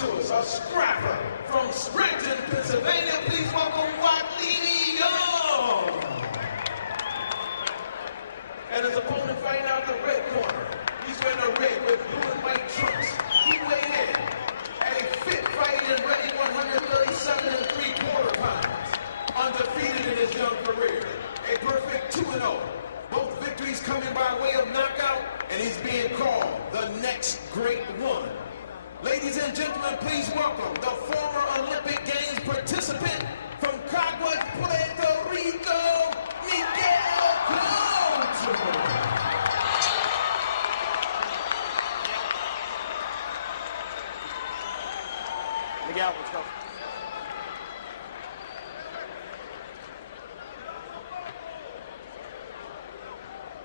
to us, a scrapper from Scranton, Pennsylvania. Please welcome Waklimi Young. And his opponent fighting out the red corner. He's wearing a red with blue and white trunks. He weighed in at a fit fighting and ready 137 3/4 pounds. Undefeated in his young career. A perfect 2-0. Both victories coming by way of knockout, and he's being called the next great one. Ladies and gentlemen, please welcome the former Olympic Games participant from Caguas, Puerto Rico, Miguel Cotto. Miguel, let's go.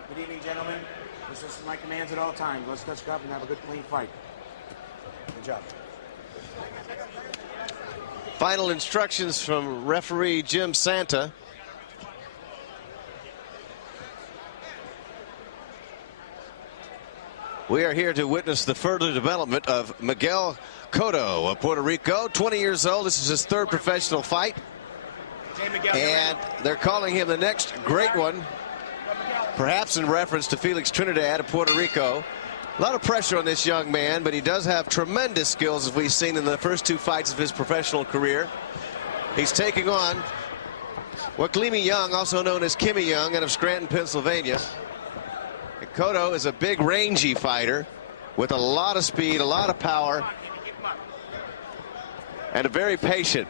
Good evening, gentlemen. This is my commands at all times. Let's touch up and have a good, clean fight. Good job. Final instructions from referee Jim Santa. We are here to witness the further development of Miguel Cotto of Puerto Rico, 20 years old. This is his third professional fight. And they're calling him the next great one, perhaps in reference to Felix Trinidad of Puerto Rico. A lot of pressure on this young man, but he does have tremendous skills, as we've seen in the first two fights of his professional career. He's taking on Waklimi Young, also known as Kimmy Young, out of Scranton, Pennsylvania. And Cotto is a big, rangy fighter with a lot of speed, a lot of power, and a very patient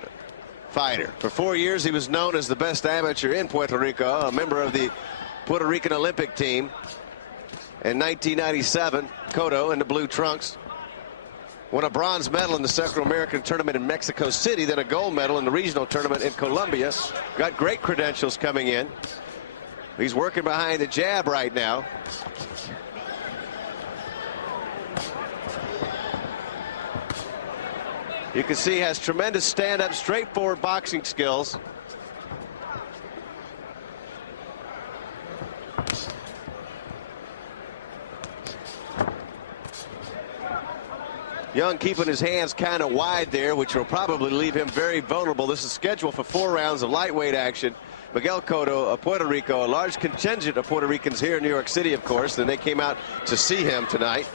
fighter. For 4 years, he was known as the best amateur in Puerto Rico, a member of the Puerto Rican Olympic team. In 1997, Cotto in the blue trunks won a bronze medal in the Central American tournament in Mexico City, then a gold medal in the regional tournament in Colombia. Got great credentials coming in. He's working behind the jab right now. You can see he has tremendous stand-up, straightforward boxing skills. Young keeping his hands kind of wide there, which will probably leave him very vulnerable. This is scheduled for 4 rounds of lightweight action. Miguel Cotto of Puerto Rico, a large contingent of Puerto Ricans here in New York City, of course, and they came out to see him tonight.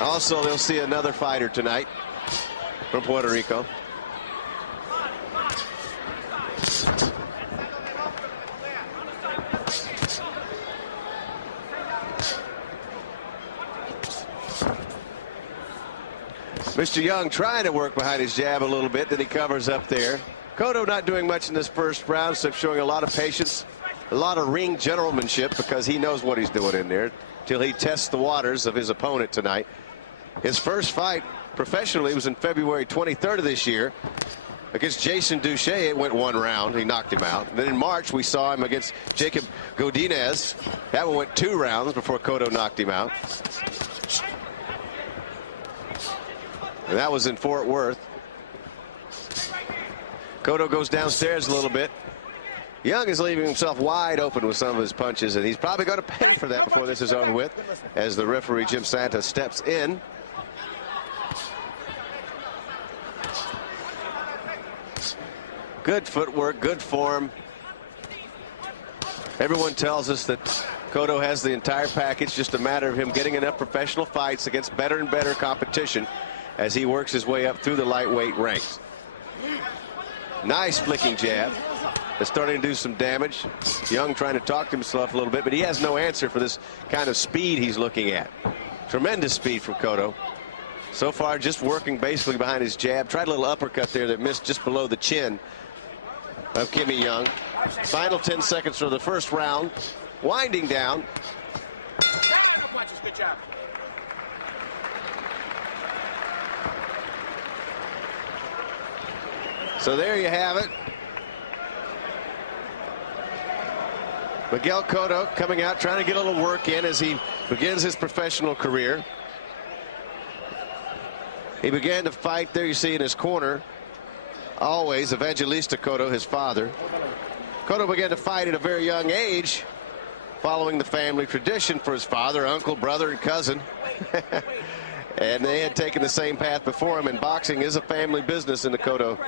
Also, they'll see another fighter tonight from Puerto Rico. Mr. Young trying to work behind his jab a little bit, then he covers up there. Cotto not doing much in this first round, except showing a lot of patience, a lot of ring gentlemanship, because he knows what he's doing in there till he tests the waters of his opponent tonight. His first fight professionally was in February 23rd of this year against Jason Duche. It went 1 round. He knocked him out. And then in March, we saw him against Jacob Godinez. That one went 2 rounds before Cotto knocked him out. And that was in Fort Worth. Cotto goes downstairs a little bit. Young is leaving himself wide open with some of his punches, and he's probably going to pay for that before this is over with, as the referee Jim Santa steps in. Good footwork, good form. Everyone tells us that Cotto has the entire package, just a matter of him getting enough professional fights against better and better competition as he works his way up through the lightweight ranks. Nice flicking jab. It's starting to do some damage. Young trying to talk to himself a little bit, but he has no answer for this kind of speed he's looking at. Tremendous speed from Cotto. So far, just working basically behind his jab. Tried a little uppercut there that missed just below the chin of Kimmy Young. Final 10 seconds for the first round. Winding down. Good job. So there you have it. Miguel Cotto coming out, trying to get a little work in as he begins his professional career. He began to fight, there you see in his corner, always Evangelista Cotto, his father. Cotto began to fight at a very young age, following the family tradition for his father, uncle, brother, and cousin. And they had taken the same path before him, and boxing is a family business in the Cotto.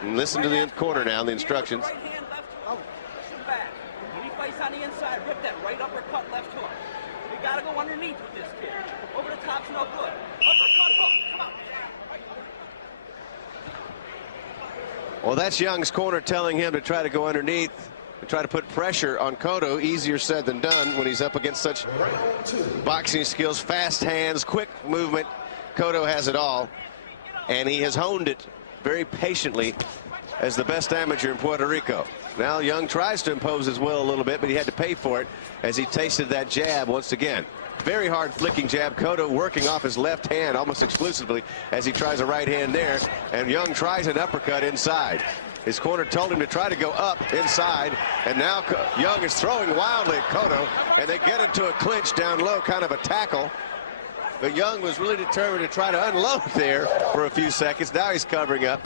And listen to the corner now, the instructions. Right hand, left hook. Push him back. When he fights on the inside, rip that right uppercut, left hook. You gotta go underneath with this kid. Over the top's no good. Uppercut, hook. Come on. Well, that's Young's corner telling him to try to go underneath and try to put pressure on Cotto. Easier said than done when he's up against such boxing skills, fast hands, quick movement. Cotto has it all, and he has honed it very patiently as the best amateur in Puerto Rico. Now Young tries to impose his will a little bit, but he had to pay for it as he tasted that jab once again. Very hard flicking jab. Cotto working off his left hand almost exclusively as he tries a right hand there, and Young tries an uppercut inside. His corner told him to try to go up inside, and now Young is throwing wildly at Cotto, and they get into a clinch down low, kind of a tackle. But Young was really determined to try to unload there for a few seconds. Now he's covering up.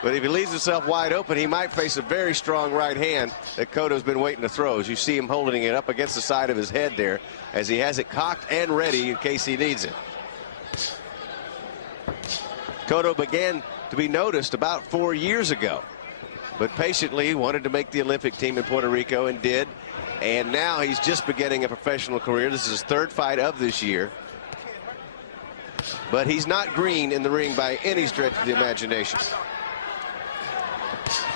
But if he leaves himself wide open, he might face a very strong right hand that Cotto's been waiting to throw. As you see him holding it up against the side of his head there, as he has it cocked and ready in case he needs it. Cotto began to be noticed about 4 years ago, but patiently wanted to make the Olympic team in Puerto Rico and did. And now he's just beginning a professional career. This is his third fight of this year. But he's not green in the ring by any stretch of the imagination.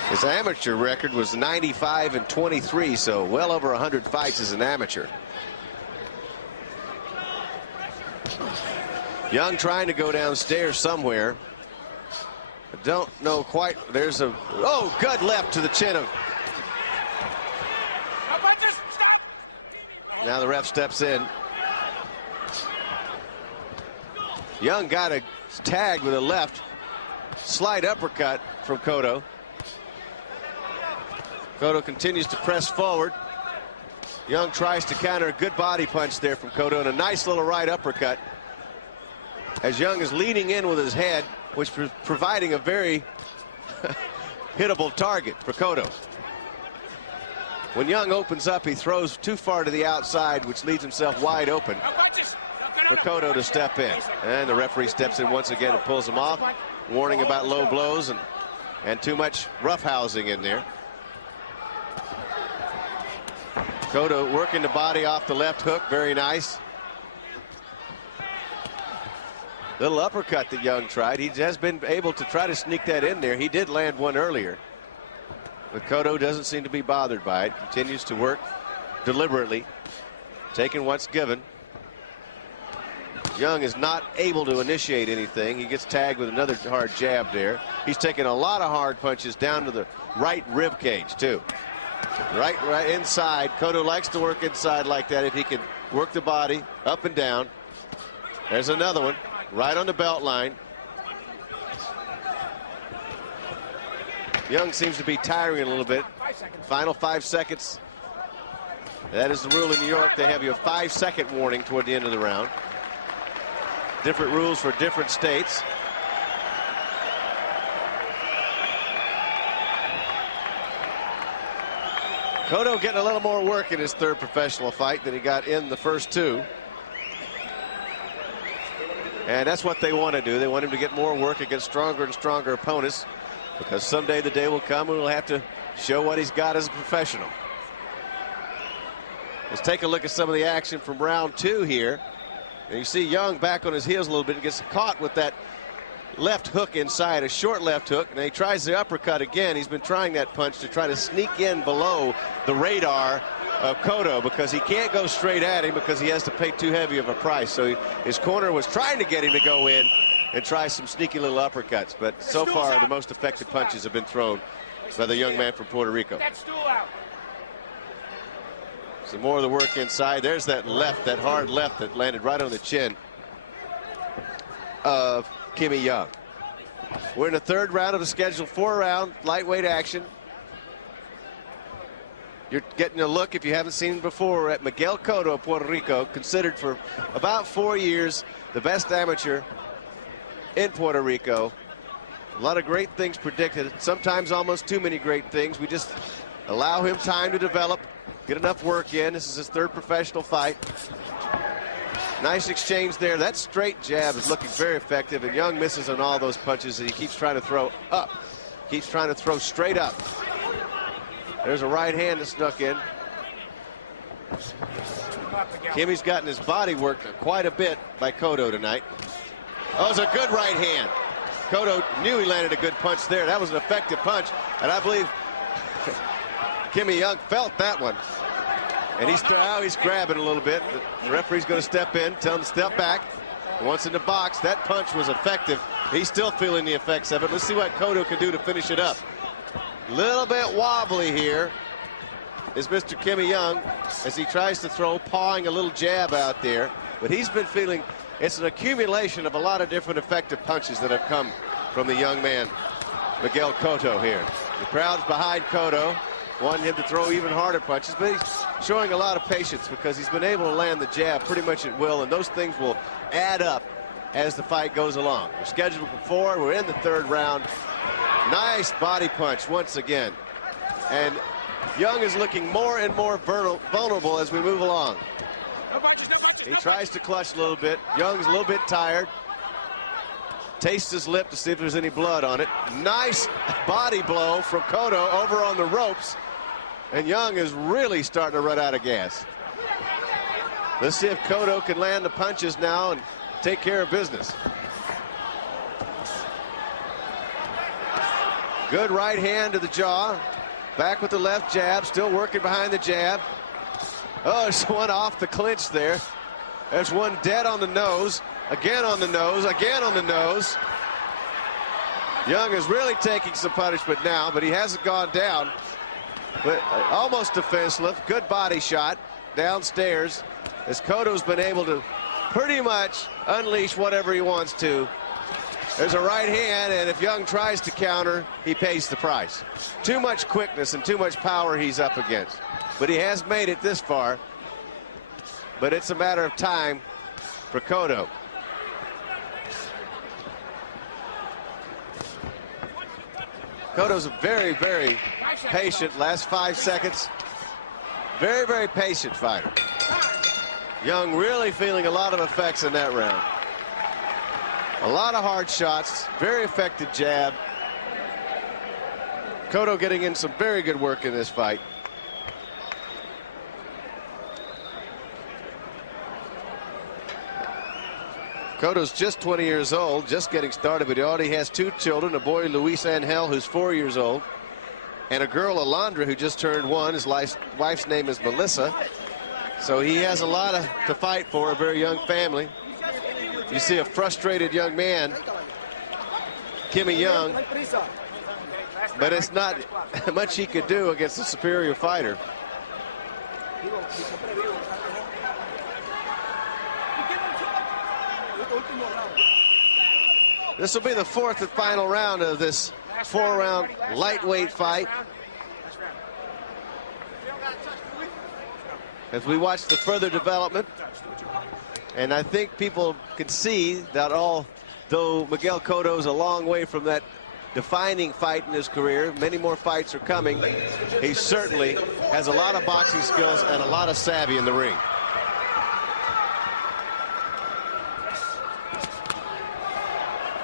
His amateur record was 95-23, so well over 100 fights as an amateur. Young trying to go downstairs somewhere. I don't know quite. There's a good left to the chin of. Now the ref steps in. Young got a tag with a left. Slight uppercut from Cotto. Cotto continues to press forward. Young tries to counter a good body punch there from Cotto, and a nice little right uppercut as Young is leaning in with his head, which is providing a very hittable target for Cotto. When Young opens up, he throws too far to the outside, which leaves himself wide open for Cotto to step in. And the referee steps in once again and pulls him off, warning about low blows and too much roughhousing in there. Cotto working the body off the left hook, very nice. Little uppercut that Young tried. He has been able to try to sneak that in there. He did land one earlier, but Cotto doesn't seem to be bothered by it. Continues to work deliberately, taking what's given. Young is not able to initiate anything. He gets tagged with another hard jab there. He's taking a lot of hard punches down to the right rib cage too. Right inside. Cotto likes to work inside like that if he can work the body up and down. There's another one right on the belt line. Young seems to be tiring a little bit. Final 5 seconds. That is the rule in New York. They have you a 5-second warning toward the end of the round. Different rules for different states. Cotto getting a little more work in his third professional fight than he got in the first two. And that's what they want to do. They want him to get more work against stronger and stronger opponents, because someday the day will come when he'll have to show what he's got as a professional. Let's take a look at some of the action from round two here. And you see Young back on his heels a little bit and gets caught with that left hook inside, a short left hook. And he tries the uppercut again. He's been trying that punch to try to sneak in below the radar of Cotto, because he can't go straight at him because he has to pay too heavy of a price. So his corner was trying to get him to go in and try some sneaky little uppercuts. But so far, the most effective punches have been thrown by the young man from Puerto Rico. Some more of the work inside. There's that left, that hard left that landed right on the chin of Kimi Young. We're in the third round of the scheduled 4-round lightweight action. You're getting a look, if you haven't seen him before, at Miguel Cotto of Puerto Rico, considered for about 4 years the best amateur in Puerto Rico. A lot of great things predicted, sometimes almost too many great things. We just allow him time to develop, get enough work in. This is his third professional fight. Nice exchange there. That straight jab is looking very effective, and Young misses on all those punches, and he keeps trying to throw up. Keeps trying to throw straight up. There's a right hand that snuck in. Kimmy's gotten his body worked quite a bit by Cotto tonight. Oh, it's a good right hand. Cotto knew he landed a good punch there. That was an effective punch, and I believe Kimmy Young felt that one. And he's grabbing a little bit. The referee's going to step in, tell him to step back. Once in the box, that punch was effective. He's still feeling the effects of it. Let's see what Cotto can do to finish it up. Little bit wobbly here is Mr. Kimmy Young as he tries to throw, pawing a little jab out there. But he's been feeling it's an accumulation of a lot of different effective punches that have come from the young man, Miguel Cotto here. The crowd's behind Cotto, wanting him to throw even harder punches, but he's showing a lot of patience because he's been able to land the jab pretty much at will, and those things will add up as the fight goes along. We're scheduled for 4. We're in the 3rd round. Nice body punch once again. And Young is looking more and more vulnerable as we move along. He tries to clutch a little bit. Young's a little bit tired. Tastes his lip to see if there's any blood on it. Nice body blow from Cotto over on the ropes. And Young is really starting to run out of gas. Let's see if Cotto can land the punches now and take care of business. Good right hand to the jaw. Back with the left jab, still working behind the jab. Oh, there's one off the clinch there. There's one dead on the nose. Again on the nose, again on the nose. Young is really taking some punishment now, but he hasn't gone down. But almost defenseless. Good body shot downstairs as Cotto's been able to pretty much unleash whatever he wants to. There's a right hand, and if Young tries to counter, he pays the price. Too much quickness and too much power he's up against. But he has made it this far. But it's a matter of time for Cotto. Cotto's very, very patient. Last 5 seconds. Very, very patient fighter. Young really feeling a lot of effects in that round. A lot of hard shots, very effective jab. Cotto getting in some very good work in this fight. Cotto's just 20 years old, just getting started, but he already has 2 children, a boy, Luis Angel, who's 4 years old, and a girl, Alondra, who just turned 1. His wife's name is Melissa. So he has a lot to fight for, a very young family. You see a frustrated young man, Kimmy Young, but it's not much he could do against a superior fighter. This will be the 4th and final round of this 4-round lightweight fight. As we watch the further development, and I think people can see that although Miguel Cotto's a long way from that defining fight in his career, many more fights are coming. He certainly has a lot of boxing skills and a lot of savvy in the ring.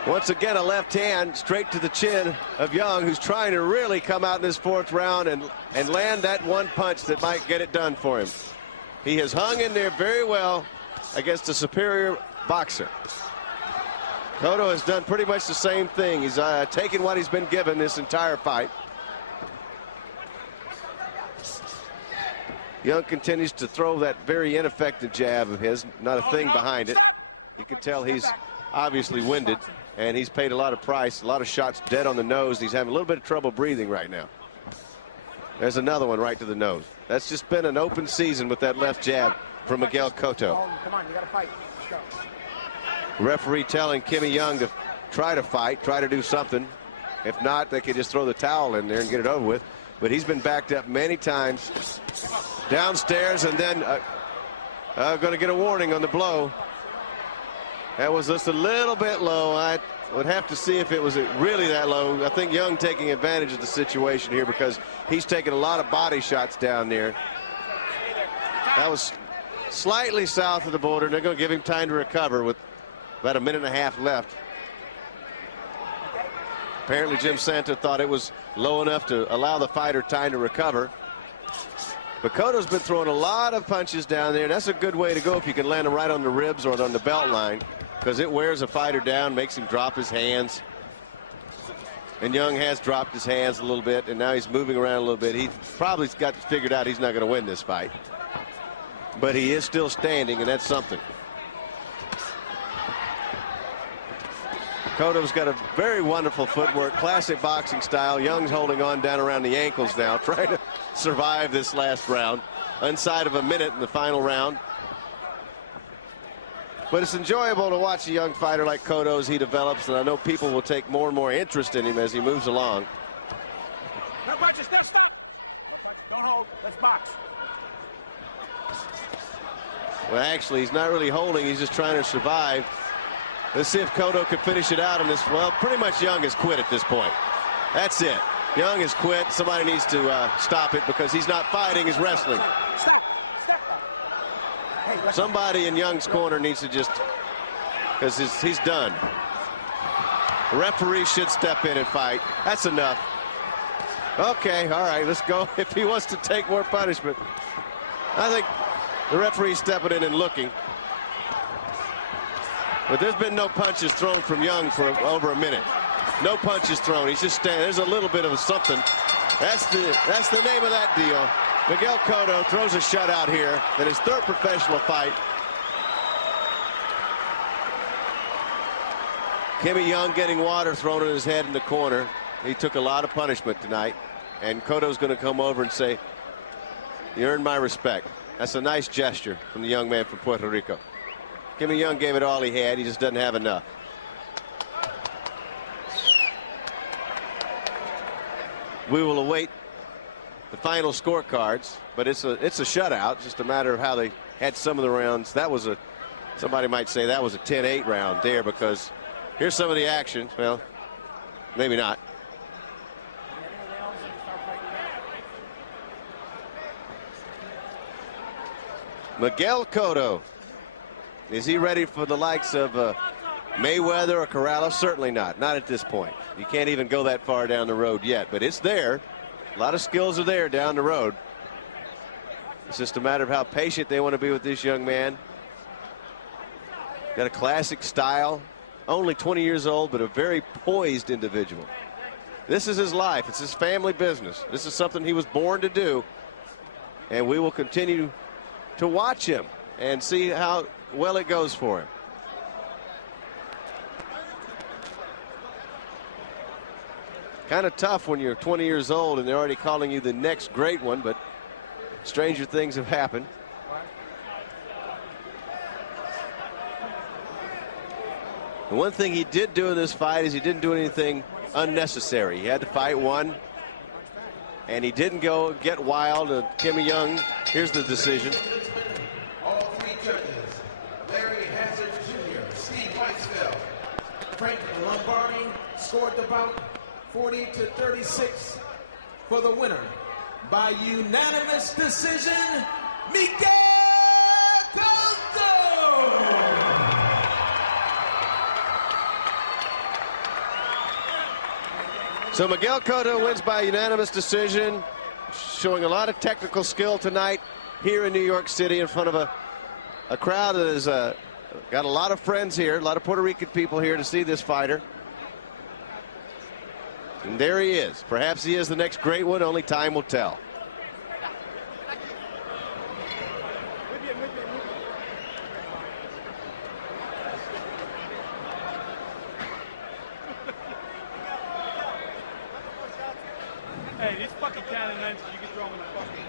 Once again, a left hand straight to the chin of Young, who's trying to really come out in this 4th round and land that one punch that might get it done for him. He has hung in there very well against a superior boxer. Cotto has done pretty much the same thing. He's taken what he's been given this entire fight. Young continues to throw that very ineffective jab of his, not a thing behind it. You can tell he's obviously winded, and he's paid a lot of price, a lot of shots dead on the nose. He's having a little bit of trouble breathing right now. There's another one right to the nose. That's just been an open season with that left jab from Miguel Cotto. Come on, you gotta fight. Let's go. Referee telling Kimmy Young to try to fight, try to do something. If not, they could just throw the towel in there and get it over with. But he's been backed up many times. Downstairs, and then going to get a warning on the blow. That was just a little bit low. I would have to see if it was really that low. I think Young taking advantage of the situation here because he's taking a lot of body shots down there. That was slightly south of the border. They're going to give him time to recover with about a minute and a half left. Apparently Jim Santa thought it was low enough to allow the fighter time to recover. But Cotto's been throwing a lot of punches down there. That's a good way to go if you can land them right on the ribs or on the belt line, because it wears a fighter down, makes him drop his hands. And Young has dropped his hands a little bit, and now he's moving around a little bit. He probably got figured out he's not going to win this fight. But he is still standing, and that's something. Cotto's got a very wonderful footwork, classic boxing style. Young's holding on down around the ankles now, trying to survive this last round. Inside of a minute in the final round. But it's enjoyable to watch a young fighter like Cotto as he develops, and I know people will take more and more interest in him as he moves along. No punches, no, stop. Don't hold, let's box. Well, actually, he's not really holding, he's just trying to survive. Let's see if Cotto can finish it out in this. Well, pretty much Young has quit at this point. That's it. Young has quit. Somebody needs to stop it because he's not fighting, he's wrestling. Stop. Hey, Somebody in Young's corner needs to just, because he's done. The referee should step in and fight. That's enough. Okay, all right, let's go. If he wants to take more punishment. I think the referee's stepping in and looking. But there's been no punches thrown from Young for over a minute. No punches thrown. He's just standing. There's a little bit of something. That's the name of that deal. Miguel Cotto throws a shutout here in his third professional fight. Kimmy Young getting water thrown in his head in the corner. He took a lot of punishment tonight. And Cotto's going to come over and say, "You earned my respect." That's a nice gesture from the young man from Puerto Rico. Kimmy Young gave it all he had. He just doesn't have enough. We will await the final scorecards, but it's a shutout. Just a matter of how they had some of the rounds. That was somebody might say that was a 10-8 round there, because here's some of the action. Well, maybe not. Miguel Cotto. Is he ready for the likes of Mayweather or Corrales? Certainly not. Not at this point. You can't even go that far down the road yet, but it's there. A lot of skills are there down the road. It's just a matter of how patient they want to be with this young man. Got a classic style. Only 20 years old, but a very poised individual. This is his life. It's his family business. This is something he was born to do. And we will continue to watch him and see how well it goes for him. Kind of tough when you're 20 years old and they're already calling you the next great one, but stranger things have happened. The one thing he did do in this fight is he didn't do anything unnecessary. He had to fight one, and he didn't go get wild. Kimmy Young, here's the decision. All three judges, Larry Hazard Jr., Steve Weisfeld, Frank Lombardi, scored the bout 40-36 for the winner by unanimous decision, Miguel Cotto. So Miguel Cotto wins by unanimous decision, showing a lot of technical skill tonight here in New York City in front of a crowd that has got a lot of friends here, a lot of Puerto Rican people here to see this fighter. And there he is. Perhaps he is the next great one. Only time will tell. Hey, these fucking cannon knives you can throw in the fucking...